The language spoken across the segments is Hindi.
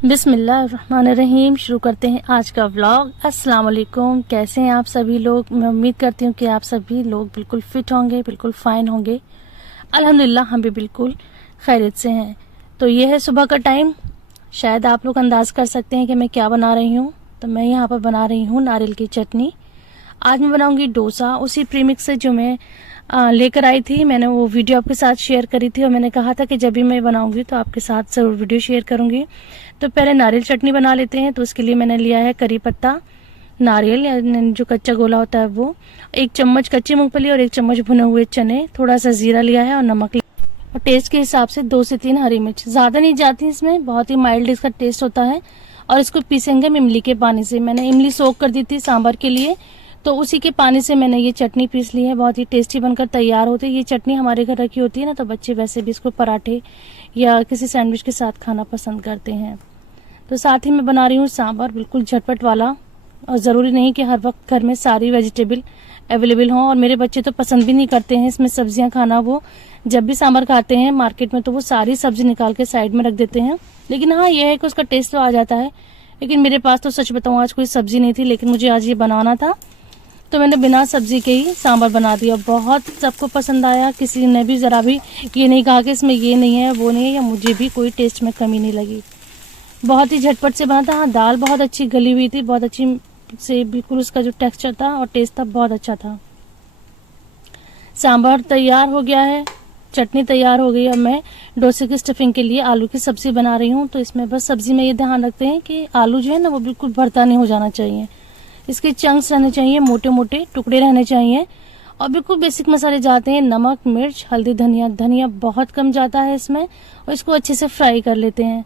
बिस्मिल्लाहिर्रहमानिर्रहीम। शुरू करते हैं आज का व्लॉग। अस्सलाम वालेकुम। कैसे हैं आप सभी लोग? मैं उम्मीद करती हूँ कि आप सभी लोग बिल्कुल फिट होंगे, बिल्कुल फाइन होंगे। अल्हम्दुलिल्लाह हम भी बिल्कुल खैरियत से हैं। तो ये है सुबह का टाइम। शायद आप लोग अंदाज कर सकते हैं कि मैं क्या बना रही हूँ। तो मैं यहाँ पर बना रही हूँ नारियल की चटनी। आज मैं बनाऊंगी डोसा, उसी प्रीमिक्स से जो मैं लेकर आई थी। मैंने वो वीडियो आपके साथ शेयर करी थी और मैंने कहा था कि जब भी मैं बनाऊंगी तो आपके साथ ज़रूर वीडियो शेयर करूंगी। तो पहले नारियल चटनी बना लेते हैं। तो उसके लिए मैंने लिया है करी पत्ता, नारियल या जो कच्चा गोला होता है वो, 1 चम्मच कच्ची मूंगफली और 1 चम्मच भुने हुए चने, थोड़ा सा जीरा लिया है और नमक लिया और टेस्ट के हिसाब से 2 से 3 हरी मिर्च। ज़्यादा नहीं जाती इसमें, बहुत ही माइल्ड इसका टेस्ट होता है। और इसको पीसेंगे हम इमली के पानी से। मैंने इमली सोक कर दी थी सांभर के लिए, तो उसी के पानी से मैंने ये चटनी पीस ली है। बहुत ही टेस्टी बनकर तैयार होती है। ये चटनी हमारे घर रखी होती है ना, तो बच्चे वैसे भी इसको पराठे या किसी सैंडविच के साथ खाना पसंद करते हैं। तो साथ ही मैं बना रही हूँ सांभर, बिल्कुल झटपट वाला। और ज़रूरी नहीं कि हर वक्त घर में सारी वेजिटेबल अवेलेबल हों, और मेरे बच्चे तो पसंद भी नहीं करते हैं इसमें सब्जियां खाना। वो जब भी सांभर खाते हैं मार्केट में तो वो सारी सब्जी निकाल के साइड में रख देते हैं। लेकिन हाँ, ये है कि उसका टेस्ट तो आ जाता है। लेकिन मेरे पास तो सच बताऊँ आज कोई सब्जी नहीं थी, लेकिन मुझे आज ये बनाना था, तो मैंने बिना सब्जी के ही सांभर बना दिया। बहुत सबको पसंद आया। किसी ने भी ज़रा भी ये नहीं कहा कि इसमें ये नहीं है, वो नहीं है, या मुझे भी कोई टेस्ट में कमी नहीं लगी। बहुत ही झटपट से बना था। हाँ, दाल बहुत अच्छी गली हुई थी, बहुत अच्छी से, बिल्कुल उसका जो टेक्सचर था और टेस्ट था बहुत अच्छा था। सांभर तैयार हो गया है, चटनी तैयार हो गई। अब मैं डोसे की स्टफिंग के लिए आलू की सब्जी बना रही हूँ। तो इसमें बस सब्जी में ये ध्यान रखते हैं कि आलू जो है ना वो बिल्कुल भरता नहीं हो जाना चाहिए। इसके चंक्स रहने चाहिए, मोटे मोटे टुकड़े रहने चाहिए। और बिल्कुल बेसिक मसाले जाते हैं, नमक, मिर्च, हल्दी, धनिया। धनिया बहुत कम जाता है इसमें, और इसको अच्छे से फ्राई कर लेते हैं।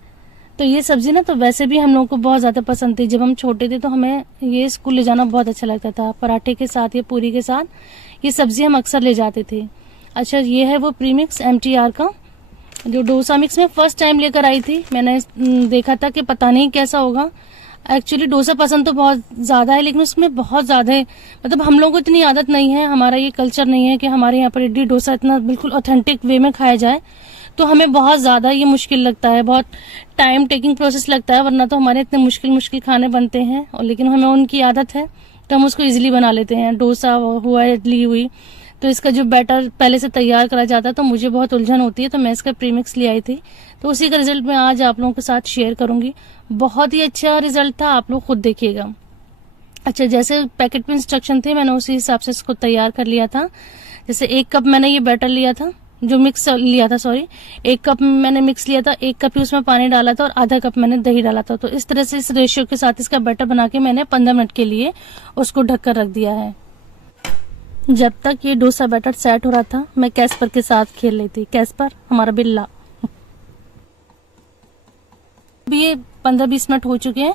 तो ये सब्जी ना तो वैसे भी हम लोगों को बहुत ज़्यादा पसंद थी। जब हम छोटे थे तो हमें ये स्कूल ले जाना बहुत अच्छा लगता था। पराठे के साथ या पूरी के साथ ये सब्जी हम अक्सर ले जाते थे। अच्छा, ये है वो प्रीमिक्स MTR का जो डोसा मिक्स में फर्स्ट टाइम लेकर आई थी। मैंने देखा था कि पता नहीं कैसा होगा। एक्चुअली डोसा पसंद तो बहुत ज़्यादा है, लेकिन उसमें बहुत ज़्यादा है, मतलब हम लोगों को इतनी आदत नहीं है, हमारा ये कल्चर नहीं है कि हमारे यहाँ पर इडली डोसा इतना बिल्कुल ऑथेंटिक वे में खाया जाए। तो हमें बहुत ज़्यादा ये मुश्किल लगता है, बहुत टाइम टेकिंग प्रोसेस लगता है। वरना तो हमारे इतने मुश्किल खाने बनते हैं, और लेकिन हमें उनकी आदत है तो हम उसको ईजिली बना लेते हैं। डोसा हुआ, इडली हुई, तो इसका जो बैटर पहले से तैयार करा जाता है तो मुझे बहुत उलझन होती है। तो मैं इसका प्रीमिक्स ले आई थी, तो उसी का रिजल्ट मैं आज आप लोगों के साथ शेयर करूंगी। बहुत ही अच्छा रिजल्ट था, आप लोग खुद देखिएगा। अच्छा, जैसे पैकेट में इंस्ट्रक्शन थे मैंने उसी हिसाब से इसको तैयार कर लिया था। जैसे 1 कप मैंने ये बैटर लिया था, जो मिक्स लिया था, सॉरी 1 कप मैंने मिक्स लिया था, 1 कप ही उसमें पानी डाला था और आधा कप मैंने दही डाला था। तो इस तरह से इस रेशियो के साथ इसका बैटर बना के मैंने 15 मिनट के लिए उसको ढककर रख दिया है। जब तक ये डोसा बैटर सेट हो रहा था मैं कैस्पर के साथ खेल रही थी। कैस्पर हमारा बिल्ला। अभी ये 15-20 मिनट हो चुके हैं,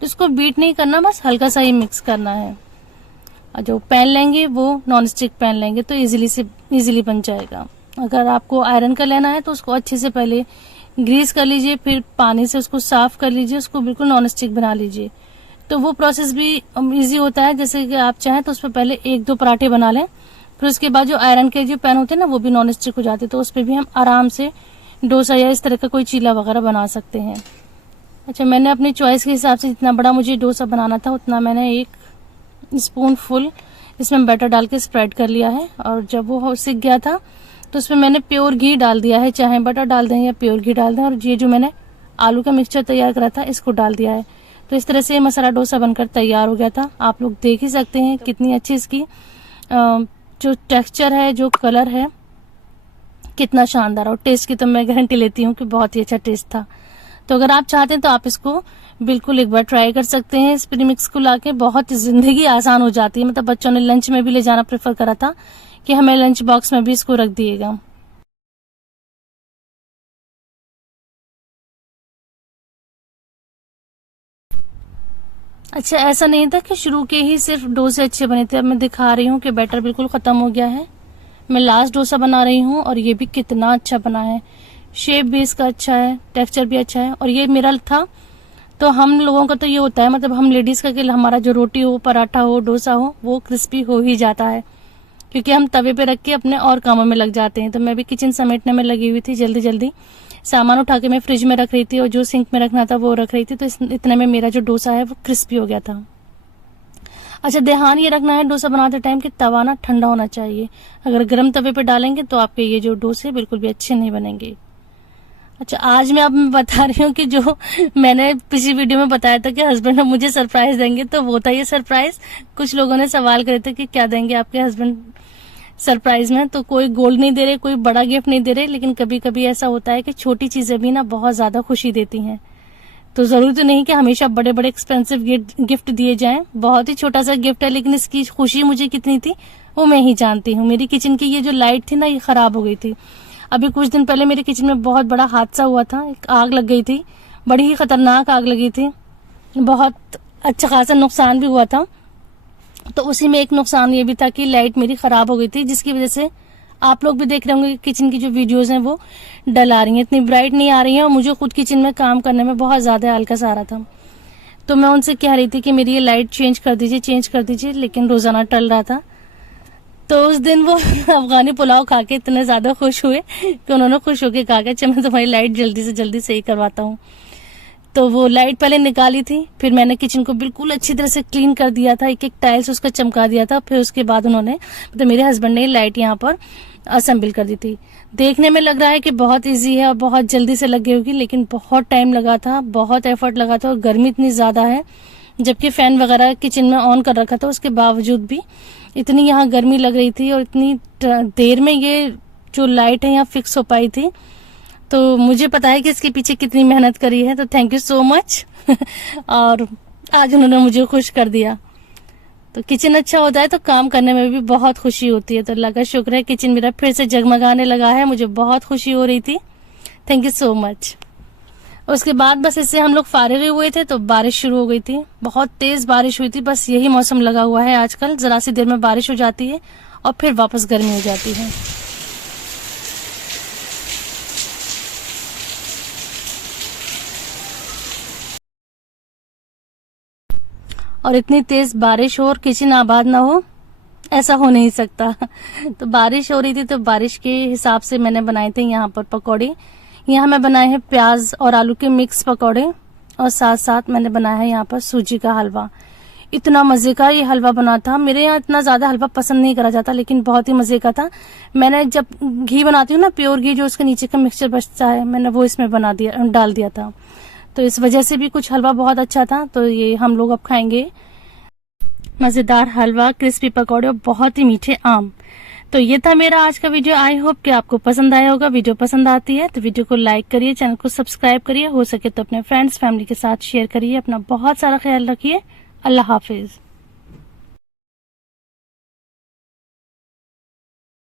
तो इसको बीट नहीं करना, बस हल्का सा ही मिक्स करना है। और जो पैन लेंगे वो नॉन स्टिक पैन लेंगे तो इजीली बन जाएगा। अगर आपको आयरन का लेना है तो उसको अच्छे से पहले ग्रीस कर लीजिए, फिर पानी से उसको साफ कर लीजिए, उसको बिल्कुल नॉन स्टिक बना लीजिए। तो वो प्रोसेस भी इजी होता है। जैसे कि आप चाहें तो उस पर पहले 1-2 पराठे बना लें, फिर उसके बाद जो आयरन के जो पैन होते हैं ना वो भी नॉन स्टिक हो जाते हैं, तो उस पर भी हम आराम से डोसा या इस तरह का कोई चीला वगैरह बना सकते हैं। अच्छा, मैंने अपनी चॉइस के हिसाब से जितना बड़ा मुझे डोसा बनाना था उतना मैंने 1 स्पून फुल इसमें बैटर डाल के स्प्रेड कर लिया है। और जब वो सिक गया था तो उसमें मैंने प्योर घी डाल दिया है, चाहे बटर डाल दें या प्योर घी डाल दें। और ये जो मैंने आलू का मिक्सचर तैयार करा था इसको डाल दिया है। तो इस तरह से मसाला डोसा बनकर तैयार हो गया था। आप लोग देख ही सकते हैं कितनी अच्छी इसकी जो टेक्सचर है, जो कलर है, कितना शानदार। और टेस्ट की तो मैं गारंटी लेती हूँ कि बहुत ही अच्छा टेस्ट था। तो अगर आप चाहते हैं तो आप इसको बिल्कुल एक बार ट्राई कर सकते हैं। इस प्रीमिक्स को लाके बहुत जिंदगी आसान हो जाती है। मतलब बच्चों ने लंच में भी ले जाना प्रेफर करा था कि हमें लंच बॉक्स में भी इसको रख दिएगा। अच्छा, ऐसा नहीं था कि शुरू के ही सिर्फ डोसे अच्छे बने थे। अब मैं दिखा रही हूँ कि बैटर बिल्कुल खत्म हो गया है। मैं लास्ट डोसा बना रही हूँ और ये भी कितना अच्छा बना है। शेप भी इसका अच्छा है, टेक्सचर भी अच्छा है। और ये मेरा था, तो हम लोगों का तो ये होता है, मतलब हम लेडीज का कि हमारा जो रोटी हो, पराठा हो, डोसा हो, वो क्रिस्पी हो ही जाता है, क्योंकि हम तवे पे रख के अपने और कामों में लग जाते हैं। तो मैं भी किचन समेटने में लगी हुई थी, जल्दी जल्दी सामान उठा के मैं फ्रिज में रख रही थी और जो सिंक में रखना था वो रख रही थी, तो इतने में मेरा जो डोसा है वो क्रिस्पी हो गया था। अच्छा, ध्यान ये रखना है डोसा बनाते टाइम कि तवा ना ठंडा होना चाहिए। अगर गर्म तवे पे डालेंगे तो आपके ये जो डोसे बिल्कुल भी अच्छे नहीं बनेंगे। अच्छा, आज मैं बता रही हूँ कि जो मैंने पिछली वीडियो में बताया था कि हस्बैंड मुझे सरप्राइज देंगे, तो वो था ये सरप्राइज। कुछ लोगों ने सवाल करे थे कि क्या देंगे आपके हस्बैंड सरप्राइज में, तो कोई गोल्ड नहीं दे रहे, कोई बड़ा गिफ्ट नहीं दे रहे, लेकिन कभी कभी ऐसा होता है कि छोटी चीजें भी ना बहुत ज्यादा खुशी देती हैं। तो जरूरी तो नहीं कि हमेशा बड़े बड़े एक्सपेंसिव गिफ्ट दिए जाएं। बहुत ही छोटा सा गिफ्ट है, लेकिन इसकी खुशी मुझे कितनी थी वो मैं ही जानती हूँ। मेरी किचन की ये जो लाइट थी ना, ये खराब हो गई थी। अभी कुछ दिन पहले मेरे किचन में बहुत बड़ा हादसा हुआ था, एक आग लग गई थी, बड़ी ही खतरनाक आग लगी थी, बहुत अच्छा खासा नुकसान भी हुआ था। तो उसी में एक नुकसान ये भी था कि लाइट मेरी खराब हो गई थी, जिसकी वजह से आप लोग भी देख रहे होंगे कि किचन की जो वीडियोस हैं वो डल आ रही हैं, इतनी ब्राइट नहीं आ रही हैं, और मुझे खुद किचन में काम करने में बहुत ज्यादा आलस आ रहा था। तो मैं उनसे कह रही थी कि मेरी ये लाइट चेंज कर दीजिए, लेकिन रोजाना टल रहा था। तो उस दिन वो अफगानी पुलाव खा के इतने ज्यादा खुश हुए कि उन्होंने खुश होकर कहा कि अच्छा मैं तुम्हारी लाइट जल्दी से जल्दी सही करवाता हूँ। तो वो लाइट पहले निकाली थी, फिर मैंने किचन को बिल्कुल अच्छी तरह से क्लीन कर दिया था, एक एक टाइल्स उसका चमका दिया था। फिर उसके बाद उन्होंने, तो मेरे हस्बैंड ने लाइट यहाँ पर असेंबल कर दी थी। देखने में लग रहा है कि बहुत इजी है और बहुत जल्दी से लग गई होगी, लेकिन बहुत टाइम लगा था, बहुत एफर्ट लगा था, और गर्मी इतनी ज्यादा है, जबकि फैन वगैरह किचन में ऑन कर रखा था, उसके बावजूद भी इतनी यहाँ गर्मी लग रही थी और इतनी देर में ये जो लाइट है यहाँ फिक्स हो पाई थी। तो मुझे पता है कि इसके पीछे कितनी मेहनत करी है, तो थैंक यू सो मच। और आज उन्होंने मुझे खुश कर दिया। तो किचन अच्छा होता है तो काम करने में भी बहुत खुशी होती है। तो अल्लाह का शुक्र है, किचन मेरा फिर से जगमगाने लगा है, मुझे बहुत खुशी हो रही थी। Thank you so much. उसके बाद बस इससे हम लोग फारिग हुए थे तो बारिश शुरू हो गई थी, बहुत तेज बारिश हुई थी। बस यही मौसम लगा हुआ है आजकल, जरा सी देर में बारिश हो जाती है और फिर वापस गर्मी हो जाती है। और इतनी तेज बारिश हो और किचन आबाद ना हो, ऐसा हो नहीं सकता। तो बारिश हो रही थी, तो बारिश के हिसाब से मैंने बनाए थे यहाँ पर पकौड़े। यहाँ मैं बनाए हैं प्याज और आलू के मिक्स पकौड़े, और साथ साथ मैंने बनाया है यहाँ पर सूजी का हलवा। इतना मजे का ये हलवा बना था। मेरे यहाँ इतना ज्यादा हलवा पसंद नहीं करा जाता, लेकिन बहुत ही मजे का था। मैंने जब घी बनाती हूँ ना, प्योर घी जो उसके नीचे का मिक्सचर बचता है, मैंने वो इसमें डाल दिया था, तो इस वजह से भी कुछ हलवा बहुत अच्छा था। तो ये हम लोग अब खाएंगे मजेदार हलवा, क्रिस्पी पकौड़े और बहुत ही मीठे आम। तो ये था मेरा आज का वीडियो। आई होप कि आपको पसंद आया होगा। वीडियो पसंद आती है तो वीडियो को लाइक करिए, चैनल को सब्सक्राइब करिए, हो सके तो अपने फ्रेंड्स फैमिली के साथ शेयर करिए। अपना बहुत सारा ख्याल रखिए। अल्लाह हाफिज।